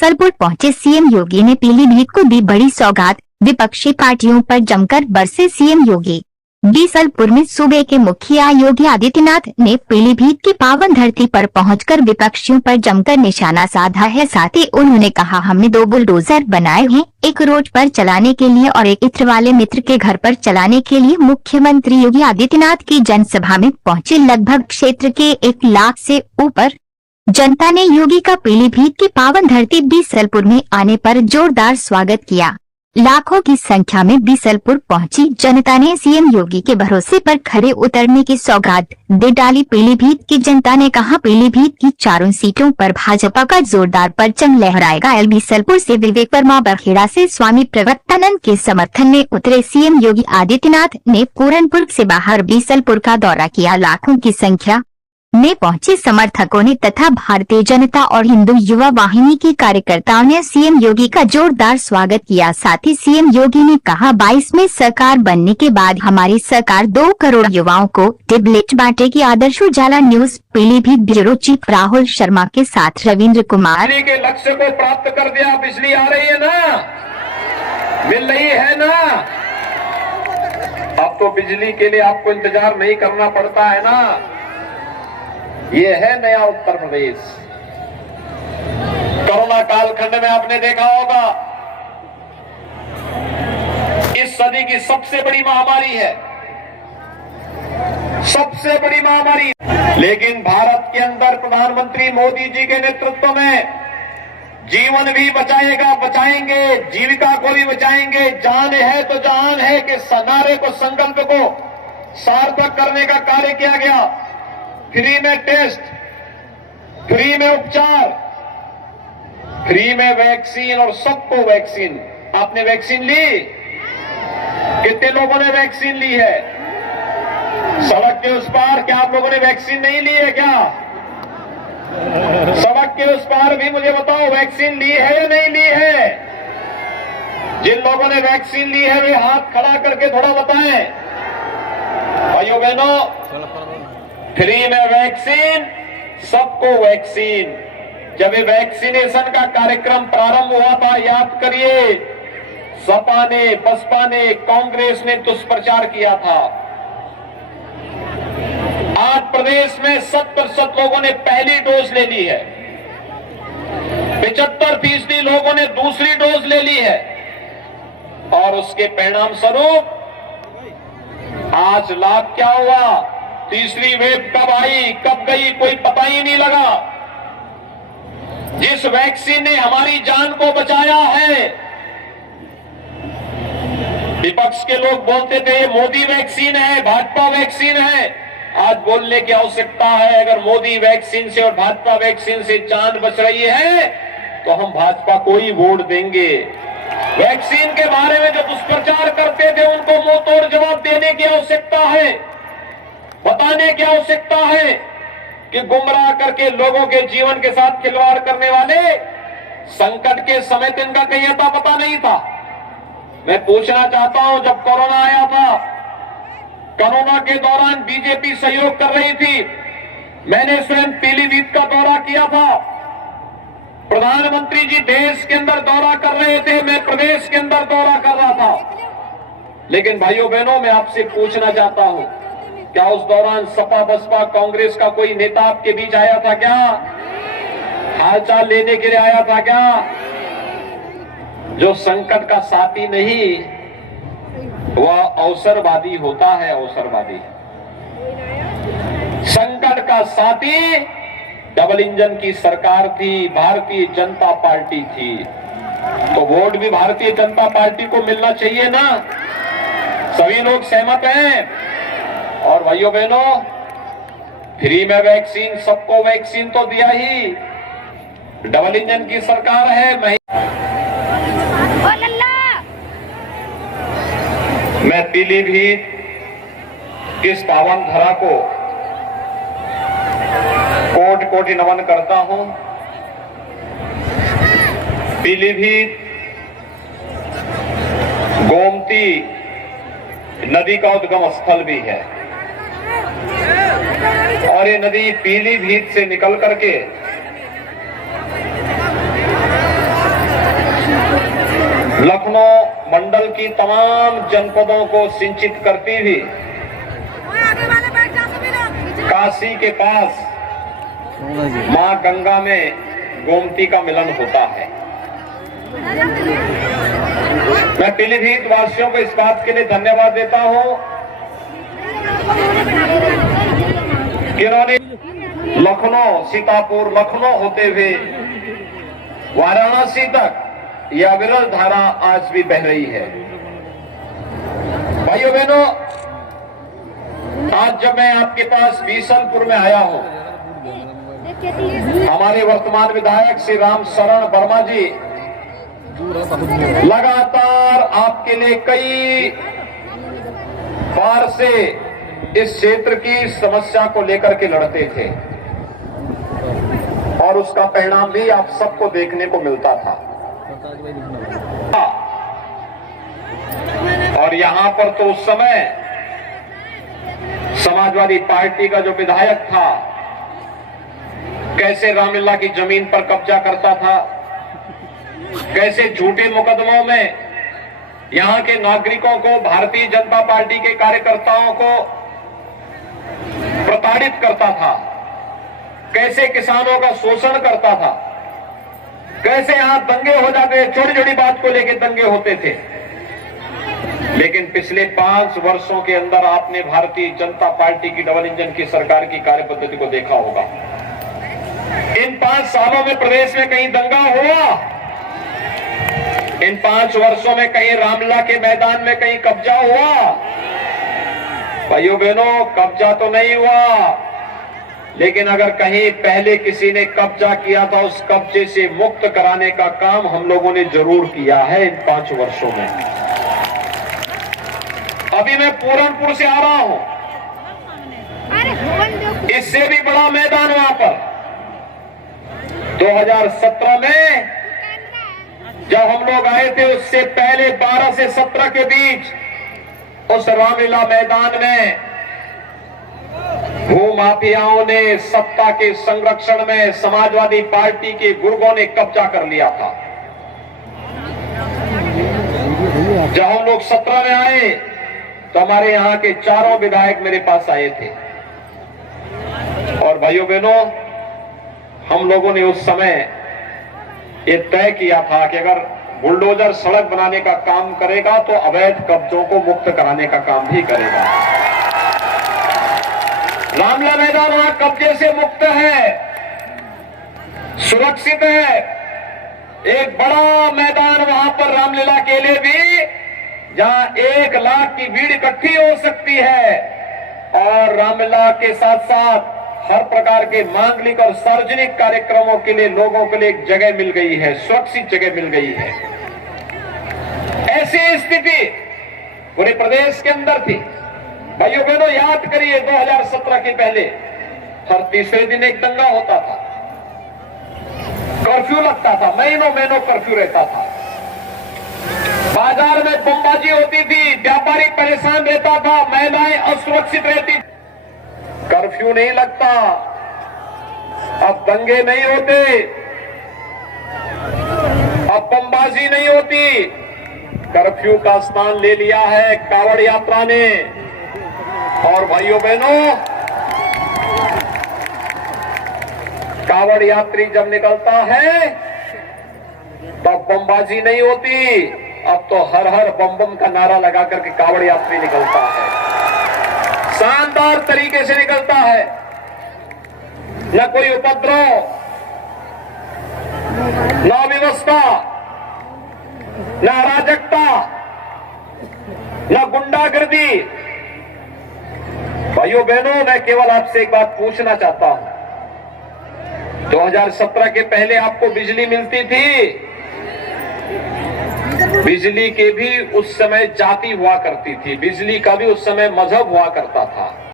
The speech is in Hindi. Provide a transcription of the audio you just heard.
बीसलपुर पहुंचे सीएम योगी ने पीलीभीत को दी बड़ी सौगात। विपक्षी पार्टियों पर जमकर बरसे सीएम योगी। बीसलपुर में सूबे के मुखिया योगी आदित्यनाथ ने पीलीभीत की पावन धरती पर पहुंचकर विपक्षियों पर जमकर निशाना साधा है। साथ ही उन्होंने कहा, हमने 2 बुलडोजर बनाए हैं, एक रोड पर चलाने के लिए और एक इत्र वाले मित्र के घर पर चलाने के लिए। मुख्यमंत्री योगी आदित्यनाथ की जनसभा में पहुंचे लगभग क्षेत्र के 1 लाख से ऊपर जनता ने योगी का पीलीभीत की पावन धरती बीसलपुर में आने पर जोरदार स्वागत किया। लाखों की संख्या में बीसलपुर पहुंची जनता ने सीएम योगी के भरोसे पर खरे उतरने की सौगात दे डाली। पीलीभीत की जनता ने कहा, पीलीभीत की 4 सीटों पर भाजपा का जोरदार परचम लहराएगा। बीसलपुर से विवेक वर्मा, बरखेड़ा से स्वामी प्रवक्तानंद के समर्थन में उतरे सीएम योगी आदित्यनाथ ने पूरनपुर से बाहर बीसलपुर का दौरा किया। लाखों की संख्या में पहुंचे समर्थकों ने तथा भारतीय जनता और हिंदू युवा वाहिनी के कार्यकर्ताओं ने सीएम योगी का जोरदार स्वागत किया। साथ ही सीएम योगी ने कहा, 22 में सरकार बनने के बाद हमारी सरकार 2 करोड़ युवाओं को टेबलेट बांटेगी। Adarsh Ujala news Pilibhit bureau chief Rahul Sharma के साथ रविंद्र कुमार। बिजली के लक्ष्य को प्राप्त कर दिया। बिजली आ रही है ना, मिल रही है ना। अब तो बिजली के लिए आपको इंतजार नहीं करना पड़ता है ना। ये है नया उत्तर प्रदेश। कोरोना कालखंड में आपने देखा होगा, इस सदी की सबसे बड़ी महामारी है, सबसे बड़ी महामारी। लेकिन भारत के अंदर प्रधानमंत्री मोदी जी के नेतृत्व में जीवन भी बचाएंगे, जीविका को भी बचाएंगे। जान है तो जहान है के नारे को, संकल्प को सार्थक करने का कार्य किया गया। फ्री में टेस्ट, फ्री में उपचार, फ्री में वैक्सीन और सबको वैक्सीन। आपने वैक्सीन ली? कितने लोगों ने वैक्सीन ली है? सड़क के उस पार क्या आप लोगों ने वैक्सीन नहीं ली है क्या? सड़क के उस पार भी मुझे बताओ, वैक्सीन ली है या नहीं ली है? जिन लोगों ने वैक्सीन ली है वे हाथ खड़ा करके थोड़ा बताएं। भाइयों बहनों, फ्री में वैक्सीन, सबको वैक्सीन। जब ये वैक्सीनेशन का कार्यक्रम प्रारंभ हुआ था, याद करिए, सपा ने, बसपा ने, कांग्रेस ने दुष्प्रचार किया था। आज प्रदेश में 70% लोगों ने पहली डोज ले ली है, 75% लोगों ने दूसरी डोज ले ली है। और उसके परिणाम स्वरूप आज लाभ क्या हुआ? तीसरी वेव कब आई, कब गई, कोई पता ही नहीं लगा। जिस वैक्सीन ने हमारी जान को बचाया है, विपक्ष के लोग बोलते थे ये मोदी वैक्सीन है, भाजपा वैक्सीन है। आज बोलने की आवश्यकता है, अगर मोदी वैक्सीन से और भाजपा वैक्सीन से जान बच रही है तो हम भाजपा को ही वोट देंगे। वैक्सीन के बारे में जो दुष्प्रचार करते थे उनको मुंह तोड़ जवाब देने की आवश्यकता है, बताने की आवश्यकता है कि गुमराह करके लोगों के जीवन के साथ खिलवाड़ करने वाले संकट के समय तो इनका कहीं अता पता नहीं था। मैं पूछना चाहता हूं, जब कोरोना आया था, कोरोना के दौरान बीजेपी सहयोग कर रही थी। मैंने स्वयं पीलीभीत का दौरा किया था। प्रधानमंत्री जी देश के अंदर दौरा कर रहे थे, मैं प्रदेश के अंदर दौरा कर रहा था। लेकिन भाइयों बहनों, मैं आपसे पूछना चाहता हूं, क्या उस दौरान सपा, बसपा, कांग्रेस का कोई नेता आपके बीच आया था क्या? हालचाल लेने के लिए आया था क्या? जो संकट का साथी नहीं, वह अवसरवादी होता है। अवसरवादी संकट का साथी डबल इंजन की सरकार थी, भारतीय जनता पार्टी थी। तो वोट भी भारतीय जनता पार्टी को मिलना चाहिए ना। सभी लोग सहमत हैं। और भाइयों बहनों, फ्री में वैक्सीन, सबको वैक्सीन तो दिया ही। डबल इंजन की सरकार है। मैं पीलीभीत किस पावन धरा को कोटि कोटि नमन करता हूं। पीलीभीत गोमती नदी का उद्गम स्थल भी है और ये नदी पीलीभीत से निकल करके लखनऊ मंडल की तमाम जनपदों को सिंचित करती हुई काशी के पास मां गंगा में गोमती का मिलन होता है। मैं पीलीभीत वासियों को इस बात के लिए धन्यवाद देता हूं कि इन्होंने लखनऊ, सीतापुर, लखनऊ होते हुए वाराणसी तक यह अविरल धारा आज भी बह रही है। भाइयों बहनों, आज जब मैं आपके पास बीसलपुर में आया हूं, हमारे वर्तमान विधायक श्री राम शरण वर्मा जी लगातार आपके लिए कई बार से इस क्षेत्र की समस्या को लेकर के लड़ते थे और उसका परिणाम भी आप सबको देखने को मिलता था। और यहां पर तो उस समय समाजवादी पार्टी का जो विधायक था कैसे रामलीला की जमीन पर कब्जा करता था, कैसे झूठे मुकदमों में यहां के नागरिकों को, भारतीय जनता पार्टी के कार्यकर्ताओं को प्रताड़ित करता था, कैसे किसानों का शोषण करता था, कैसे यहां दंगे हो जाते थे, छोटी छोटी बात को लेकर दंगे होते थे। लेकिन पिछले 5 वर्षों के अंदर आपने भारतीय जनता पार्टी की डबल इंजन की सरकार की कार्यपद्धति को देखा होगा। इन 5 सालों में प्रदेश में कहीं दंगा हुआ? इन 5 वर्षों में कहीं रामलीला के मैदान में कहीं कब्जा हुआ? भाइयों बहनों, कब्जा तो नहीं हुआ, लेकिन अगर कहीं पहले किसी ने कब्जा किया था, उस कब्जे से मुक्त कराने का काम हम लोगों ने जरूर किया है इन 5 वर्षों में। अभी मैं पूरनपुर से आ रहा हूं, इससे भी बड़ा मैदान वहां पर 2017 में जब हम लोग आए थे, उससे पहले 12 से 17 के बीच उस रामलीला मैदान में भूमाफियाओं ने सत्ता के संरक्षण में समाजवादी पार्टी के गुर्गों ने कब्जा कर लिया था। जब हम लोग 17 में आए तो हमारे यहां के चारों विधायक मेरे पास आए थे और भाइयों बहनों, हम लोगों ने उस समय ये तय किया था कि अगर बुलडोजर सड़क बनाने का काम करेगा तो अवैध कब्जों को मुक्त कराने का काम भी करेगा। रामलीला मैदान वहां कब्जे से मुक्त है, सुरक्षित है। एक बड़ा मैदान वहां पर रामलीला के लिए भी, जहां 1 लाख की भीड़ इकट्ठी हो सकती है और रामलीला के साथ साथ हर प्रकार के मांगलिक और सार्वजनिक कार्यक्रमों के लिए लोगों के लिए एक जगह मिल गई है, सुरक्षित जगह मिल गई है। ऐसी स्थिति पूरे प्रदेश के अंदर थी। भाइयों बहनों, याद करिए 2017 के पहले हर तीसरे दिन एक दंगा होता था, कर्फ्यू लगता था, महीनों कर्फ्यू रहता था, बाजार में बमबाजी होती थी, व्यापारी परेशान रहता था, महिलाएं असुरक्षित रहती। कर्फ्यू नहीं लगता, अब दंगे नहीं होते, अब बमबाजी नहीं होती। कर्फ्यू का स्थान ले लिया है कावड़ यात्रा ने। और भाइयों बहनों, कावड़ यात्री जब निकलता है तब बमबाजी नहीं होती, अब तो हर हर बम बम का नारा लगा करके कावड़ यात्री निकलता है, शानदार तरीके से निकलता है। न कोई उपद्रव, न अव्यवस्था, न अराजकता, न गुंडागर्दी। भाइयों बहनों, मैं केवल आपसे एक बात पूछना चाहता हूं, 2017 के पहले आपको बिजली मिलती थी? बिजली के भी उस समय जाति हुआ करती थी, बिजली का भी उस समय मजहब हुआ करता था।